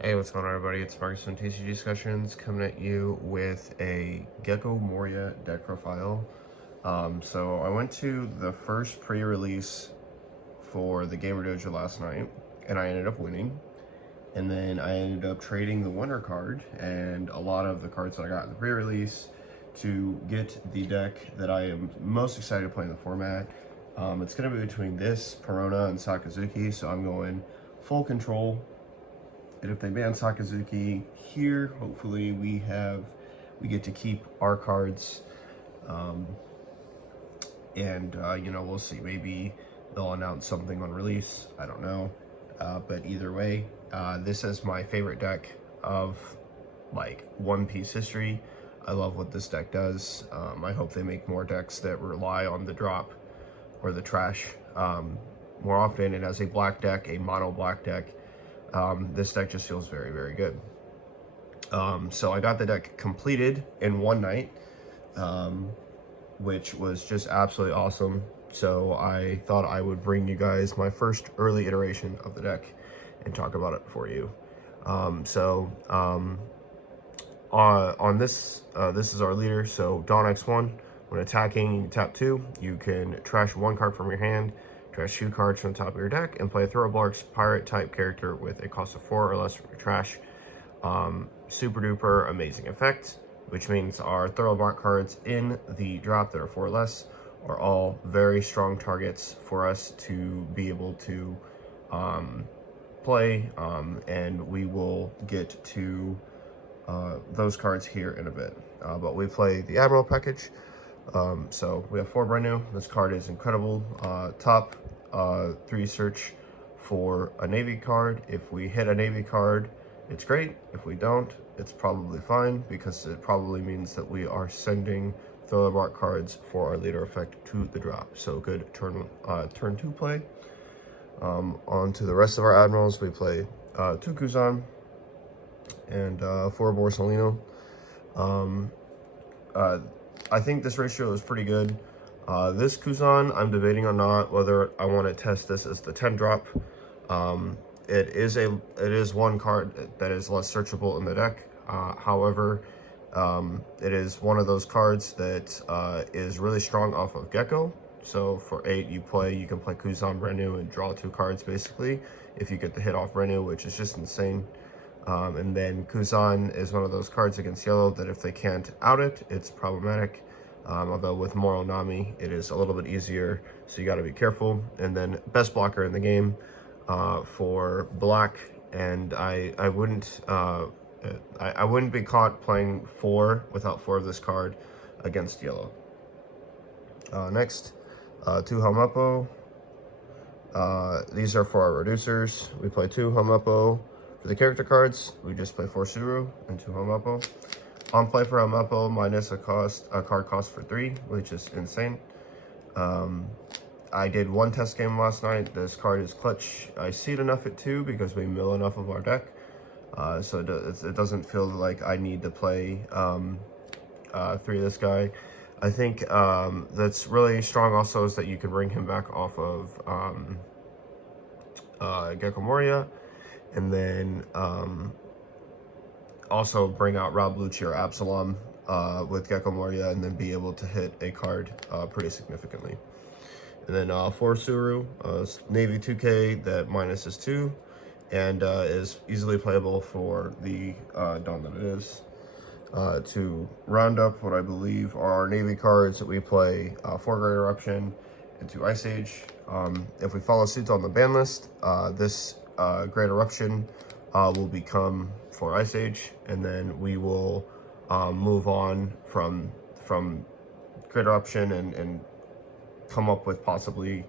Hey, what's going on, everybody? It's Marcus from TCG Discussions coming at you with a Gecko Moria deck profile. So I went to the first pre-release for the Gamer Dojo last night, and I ended up winning. And then I ended up trading the winner card and a lot of the cards that I got in the pre-release to get the deck that I am most excited to play in the format. It's going to be between this, Perona, and Sakazuki, so I'm going full control. And if they ban Sakazuki here, hopefully we get to keep our cards. We'll see. Maybe they'll announce something on release. I don't know. But either way, this is my favorite deck of like One Piece history. I love what this deck does. I hope they make more decks that rely on the drop or the trash more often. And as a black deck, a mono black deck, this deck just feels very, very good. So I got the deck completed in one night, which was just absolutely awesome. So I thought I would bring you guys my first early iteration of the deck and talk about it for you. On this, this is our leader. So Dawn X1, when attacking, you tap 2. You can trash 1 card from your hand, trash 2 cards from the top of your deck, and play a Thoroughbark's pirate type character with a cost of 4 or less from your trash. Super duper amazing effect, which means our Thoroughbark cards in the drop that are 4 or less are all very strong targets for us to be able to play, and we will get to those cards here in a bit. But we play the Admiral package. So we have 4 brand new. This card is incredible. Top 3 search for a Navy card. If we hit a Navy card, it's great. If we don't, it's probably fine, because it probably means that we are sending Thoroughbark cards for our leader effect to the drop. So good turn 2 play. On to the rest of our Admirals. We play 2 Kuzan and 4 Borsalino. I think this ratio is pretty good. This Kuzan, I'm debating on not whether I want to test this as the 10 drop. It is one card that is less searchable in the deck. However, it is one of those cards that is really strong off of Gecko. So for 8, you can play Kuzan brand new and draw 2 cards basically if you get the hit off brand new, which is just insane. And then Kuzan is one of those cards against yellow that if they can't out it, it's problematic. Although with Moral Nami, it is a little bit easier, so you got to be careful. And then best blocker in the game for black, and I wouldn't be caught playing 4 without 4 of this card against yellow. Next, 2 Helmeppo. These are for our reducers. We play 2 Helmeppo. For the character cards, we just play 4 Suru and 2 Helmeppo. On play for Helmeppo, minus a card cost for 3, which is insane. I did 1 test game last night. This card is clutch. I see it enough at 2 because we mill enough of our deck. So it doesn't feel like I need to play 3 of this guy. I think that's really strong also is that you can bring him back off of Gecko Moria, and then also bring out Rob Lucci or Absalon with Gecko Moria, and then be able to hit a card pretty significantly. And then 4 Suru, Navy 2K that minus is 2, and is easily playable for the Dawn that it is. To round up what I believe are our Navy cards that we play, 4 Great Eruption and 2 Ice Age. If we follow suit on the ban list, this Great Eruption will become 4 Ice Age, and then we will move on from Great Eruption and come up with possibly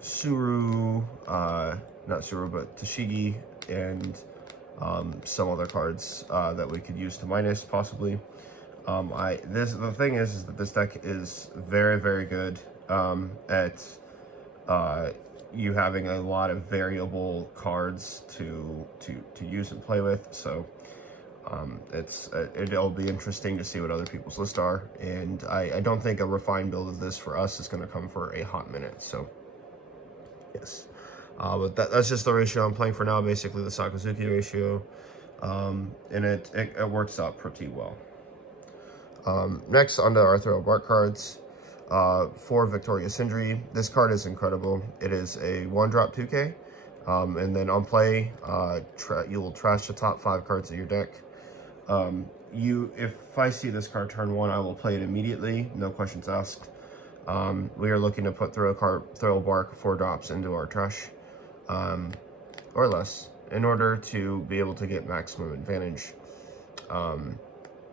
Suru, not Suru, but Tashigi, and some other cards that we could use to minus possibly. The thing is that this deck is very, very good at you having a lot of variable cards to use and play with. So it'll be interesting to see what other people's lists are, and I don't think a refined build of this for us is going to come for a hot minute. So yes. But that's just the ratio I'm playing for now, basically the Sakazuki ratio. And it works out pretty well. Next, onto our throw bark cards. For Victorious Sindri, this card is incredible. It is a 1-drop 2K. And then on play, you will trash the top 5 cards of your deck. If I see this card turn 1, I will play it immediately, no questions asked. We are looking to put throw bark 4 drops into our trash, or less, in order to be able to get maximum advantage.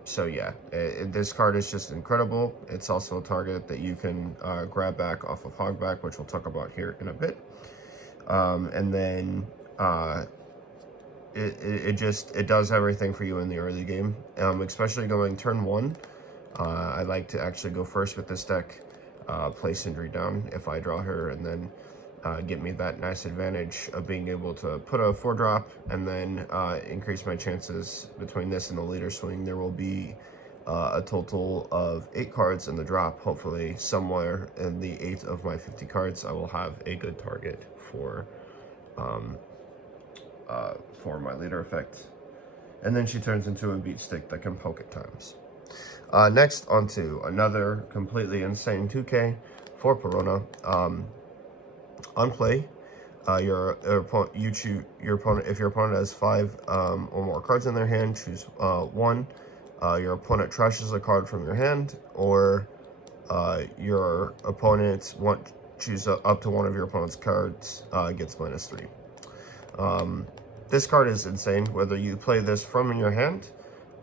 So yeah, this card is just incredible. It's also a target that you can grab back off of Hogback, which we'll talk about here in a bit. And then it does everything for you in the early game, especially going turn 1. I like to actually go first with this deck, play Sindri down if I draw her, and then get me that nice advantage of being able to put a 4-drop and then increase my chances between this and the leader swing. There will be a total of 8 cards in the drop. Hopefully somewhere in the 8 of my 50 cards I will have a good target for my leader effect. And then she turns into a beat stick that can poke at times. Next, onto another completely insane 2K for Perona. On play, if your opponent has 5 or more cards in their hand, choose 1. Your opponent trashes a card from your hand, or your opponent choose up to one of your opponent's cards, gets -3. This card is insane, whether you play this from in your hand,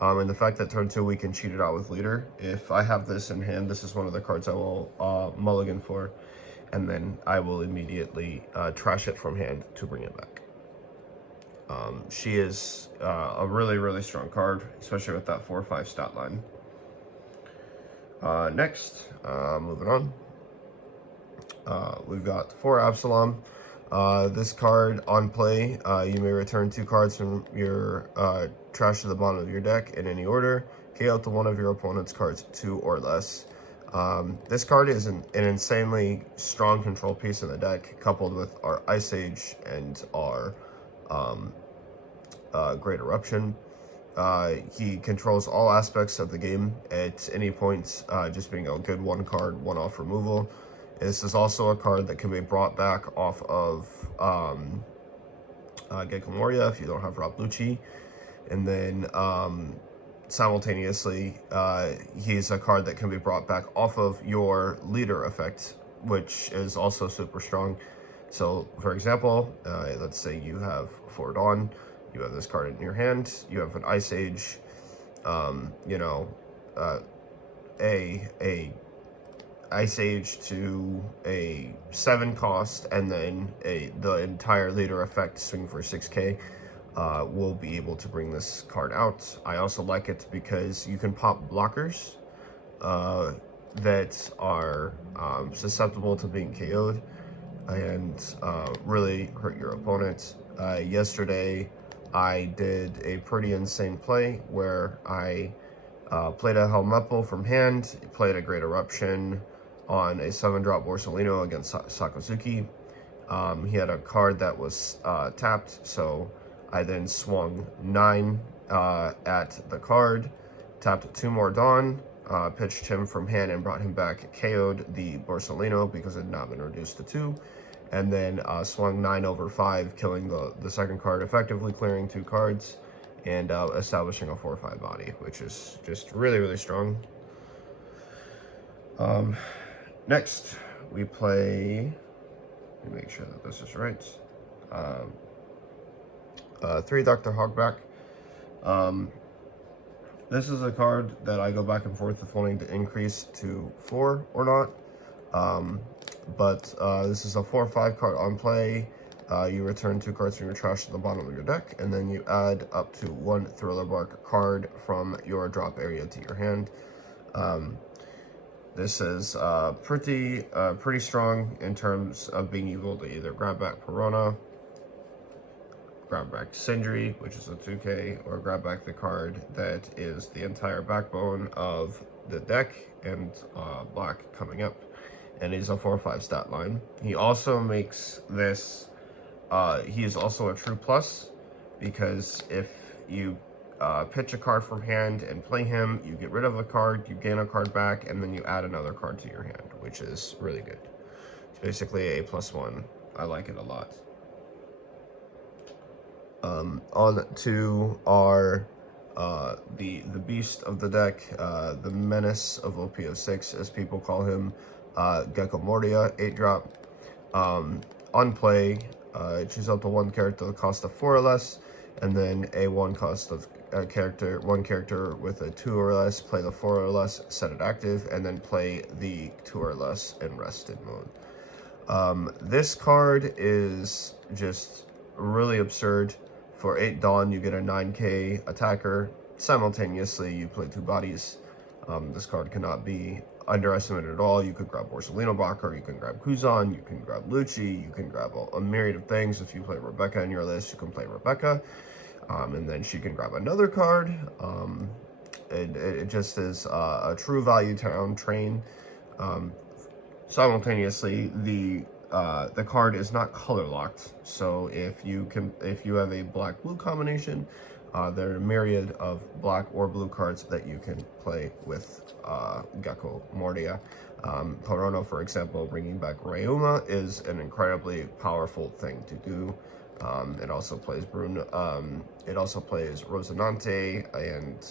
and the fact that turn 2 we can cheat it out with leader. If I have this in hand, this is one of the cards I will mulligan for, and then I will immediately trash it from hand to bring it back. She is a really, really strong card, especially with that 4/5 stat line. Next, moving on, we've got for Absalon. This card on play, you may return 2 cards from your trash to the bottom of your deck in any order. KO to one of your opponent's cards, 2 or less. This card is an insanely strong control piece in the deck, coupled with our Ice Age and our Great Eruption. He controls all aspects of the game at any point, just being a good 1-card, 1-off removal. This is also a card that can be brought back off of Gecko Moria if you don't have Rob. And then simultaneously, he's a card that can be brought back off of your leader effect, which is also super strong. So, for example, let's say you have Ford on, you have this card in your hand, you have an Ice Age, a Ice Age to a 7 cost, and then the entire leader effect swing for 6K. Will be able to bring this card out. I also like it because you can pop blockers that are susceptible to being KO'd and really hurt your opponent. Yesterday, I did a pretty insane play where I played a Helmepo from hand, played a Great Eruption on a 7-drop Borsalino against Sakazuki. He had a card that was tapped, so I then swung 9 at the card, tapped 2 more Dawn, pitched him from hand and brought him back, KO'd the Borsalino because it had not been reduced to 2, and then swung 9 over 5, killing the second card, effectively clearing 2 cards and establishing a 4/5 body, which is just really, really strong. Next, we play, let me make sure that this is right. 3 Dr. Hogback. This is a card that I go back and forth with wanting to increase to 4 or not. But this is a 4/5 card on play. You return 2 cards from your trash to the bottom of your deck, and then you add up to 1 Thriller Bark card from your drop area to your hand. This is pretty strong in terms of being able to either grab back Perona, grab back Sindri, which is a 2K, or grab back the card that is the entire backbone of the deck and black coming up. And he's a 4/5 stat line. He also makes this he is also a true plus, because if you pitch a card from hand and play him, you get rid of a card, you gain a card back, and then you add another card to your hand, which is really good. It's basically a +1. I like it a lot. On to our the beast of the deck, the Menace of OP 6, as people call him, Gecko Moria, 8-drop. On play, choose up to one character at the cost of 4 or less, and then a one cost of one character with a 2 or less, play the 4 or less, set it active, and then play the 2 or less in rested mode. This card is just really absurd. For 8 Dawn, you get a 9k attacker. Simultaneously, you play 2 bodies. This card cannot be underestimated at all. You could grab Borsalino Blocker, you can grab Kuan, you can grab Lucci, you can grab a myriad of things. If you play Rebecca in your list, you can play Rebecca. And then she can grab another card. It just is a true value town train. Simultaneously, the card is not color locked, so if you have a black-blue combination, there are a myriad of black or blue cards that you can play with Gecko Moria. Perona, for example, bringing back Ryuma is an incredibly powerful thing to do. It also plays it also plays Rosinante and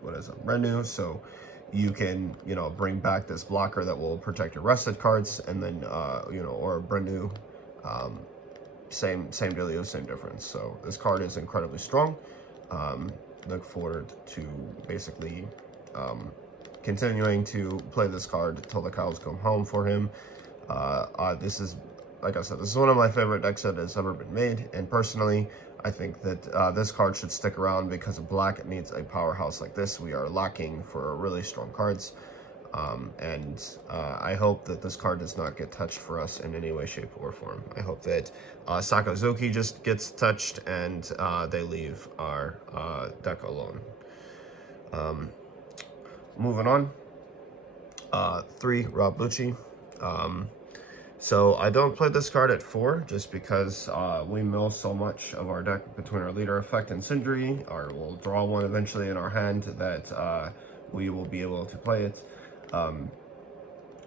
what is it, Renu, so you can, bring back this blocker that will protect your rested cards, and then, or Brenu, same dealio, same difference. So this card is incredibly strong. Look forward to basically continuing to play this card until the cows come home for him. This is, like I said, this is one of my favorite decks that has ever been made, and personally, I think that this card should stick around because black needs a powerhouse like this. We are lacking for really strong cards, and I hope that this card does not get touched for us in any way, shape, or form. I hope that Sakazuki just gets touched and they leave our deck alone. Moving on, 3, Rob Lucci. So I don't play this card at 4 just because we mill so much of our deck between our leader effect and Sindri, or we'll draw one eventually in our hand that we will be able to play it.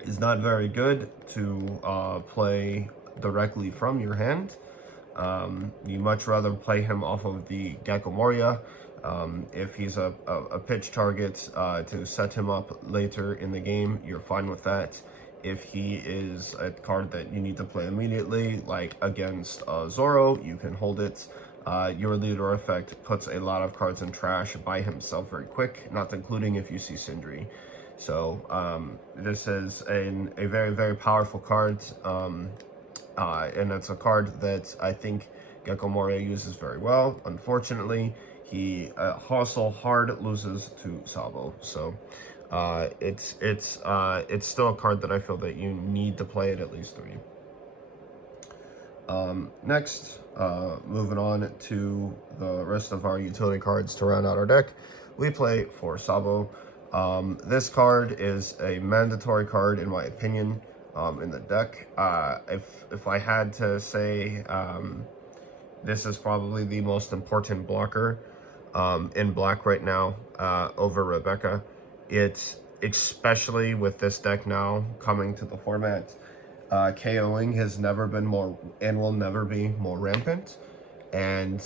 It's not very good to play directly from your hand. You much rather play him off of the Gecko Moria. If he's a pitch target to set him up later in the game, you're fine with that. If he is a card that you need to play immediately, like against Zoro, you can hold it. Your leader effect puts a lot of cards in trash by himself very quick, not including if you see Sindri. So this is a very, very powerful card, and it's a card that I think Gecko Moria uses very well. Unfortunately, he also hard loses to Sabo, so it's still a card that I feel that you need to play it at least 3. Next, moving on to the rest of our utility cards to round out our deck, we play for Sabo. This card is a mandatory card in my opinion in the deck. If I had to say, this is probably the most important blocker in black right now over Rebecca. It's especially with this deck now coming to the format. KOing has never been more and will never be more rampant, and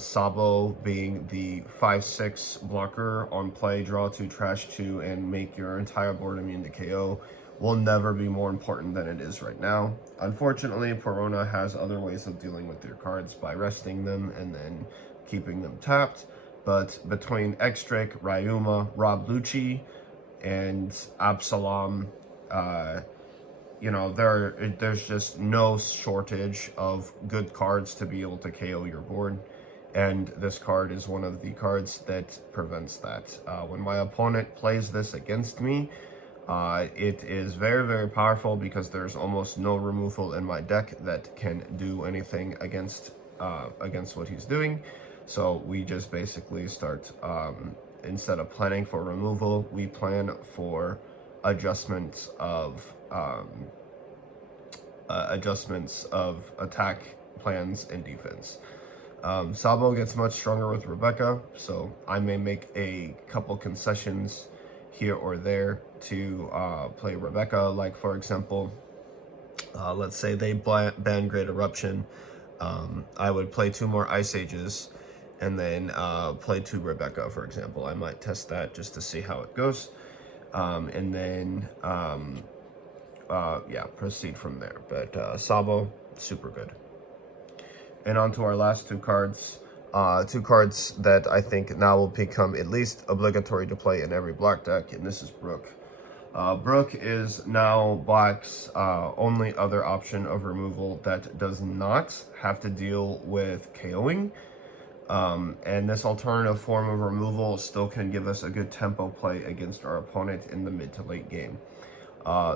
Sabo being the 5/6 blocker on play, draw 2, trash 2, and make your entire board immune to KO will never be more important than it is right now. Unfortunately, Perona has other ways of dealing with their cards by resting them and then keeping them tapped. But between Extric, Ryuma, Rob Lucci, and Absalon, there's just no shortage of good cards to be able to KO your board. And this card is one of the cards that prevents that. When my opponent plays this against me, it is very, very powerful because there's almost no removal in my deck that can do anything against what he's doing. So we just basically start, instead of planning for removal, we plan for adjustment of adjustments of attack plans and defense. Sabo gets much stronger with Rebecca, so I may make a couple concessions here or there to play Rebecca. Like, for example, let's say they ban Great Eruption. I would play 2 more Ice Ages and then play 2 Rebecca, for example. I might test that just to see how it goes. And then, yeah, proceed from there. But Sabo, super good. And on to our last 2 cards. 2 cards that I think now will become at least obligatory to play in every black deck, and this is Brooke. Brooke is now Black's only other option of removal that does not have to deal with KOing. And this alternative form of removal still can give us a good tempo play against our opponent in the mid to late game.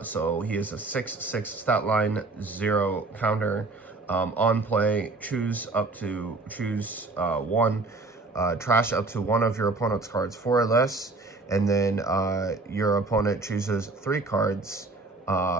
So he is a 6/6 stat line, 0 counter. On play, choose 1, trash up to 1 of your opponent's cards, 4 or less, and then your opponent chooses 3 cards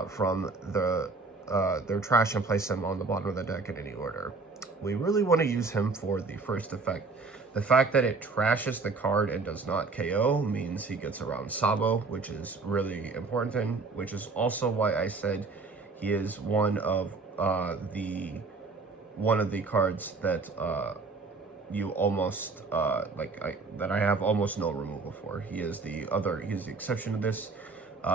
from their trash and place them on the bottom of the deck in any order. We really want to use him for the first effect. The fact that it trashes the card and does not KO means he gets around Sabo, which is really important, which is also why I said he is one of the cards that you almost that I have almost no removal for. He's the exception to this.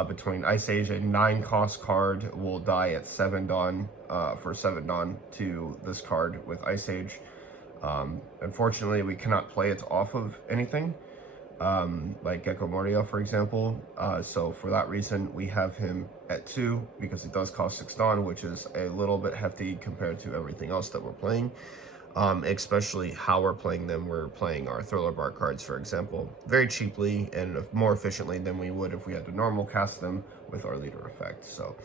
Between Ice Age, a 9-cost card will die at 7 Dawn for 7 Dawn to this card with Ice Age. Unfortunately, we cannot play it off of anything, like Gecko Moria, for example. So for that reason, we have him at 2 because it does cost 6 Dawn, which is a little bit hefty compared to everything else that we're playing. Especially how we're playing them. We're playing our Thriller Bar cards, for example, very cheaply and more efficiently than we would if we had to normal cast them with our leader effect. So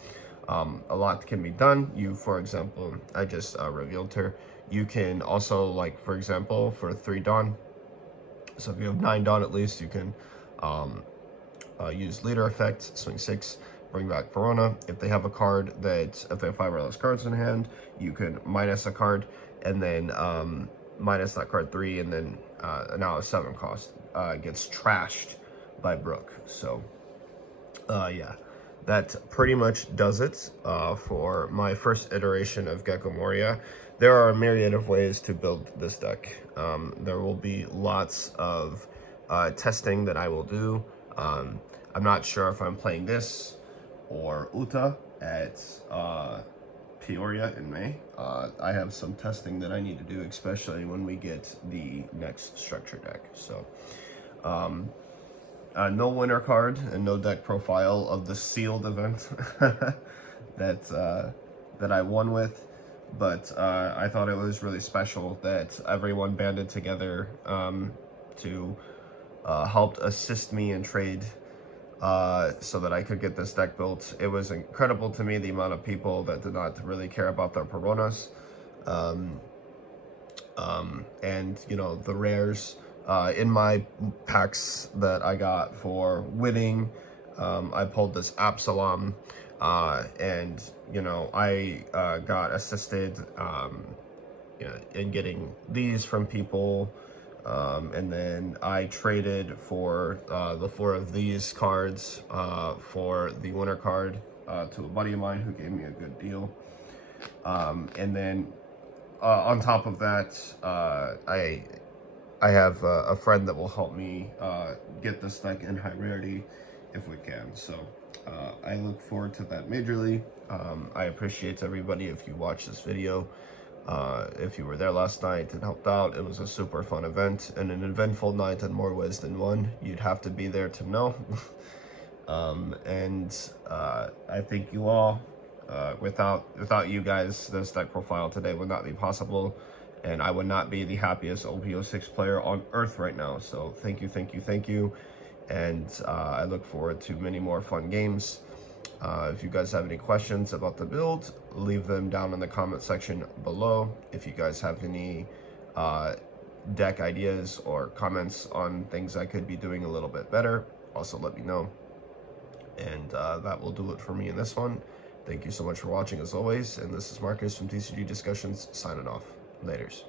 a lot can be done. For example, I just revealed her. You can also, like, for example, for 3 Dawn, so if you have 9 Dawn at least, you can use leader effect, swing 6, bring back Perona. If they have a card if they have 5 or less cards in hand, you can minus a card, and then minus that card 3, and then now a 7 cost gets trashed by Brooke. So yeah, that pretty much does it for my first iteration of Gecko Moria. There are a myriad of ways to build this deck. There will be lots of testing that I will do. I'm not sure if I'm playing this or Uta at Peoria in May. I have some testing that I need to do, especially when we get the next structure deck. So no winner card and no deck profile of the sealed event that I won with, but I thought it was really special that everyone banded together to help assist me in trade so that I could get this deck built. It was incredible to me, the amount of people that did not really care about their Peronas, and you know, the rares in my packs that I got for winning. I pulled this Absalon, and you know, I got assisted in getting these from people. And then I traded for the 4 of these cards for the winner card to a buddy of mine who gave me a good deal. And then on top of that, I have a friend that will help me get this deck in high rarity if we can. So I look forward to that majorly. I appreciate everybody if you watch this video. If you were there last night and helped out, it was a super fun event and an eventful night in more ways than one. You'd have to be there to know. And I thank you all. Without you guys, this deck profile today would not be possible, and I would not be the happiest OP06 player on earth right now. So thank you, thank you, thank you. And I look forward to many more fun games. If you guys have any questions about the build, leave them down in the comment section below. If you guys have any deck ideas or comments on things I could be doing a little bit better, also let me know. And that will do it for me in this one. Thank you so much for watching as always, and this is Marcus from TCG Discussions signing off. Laters.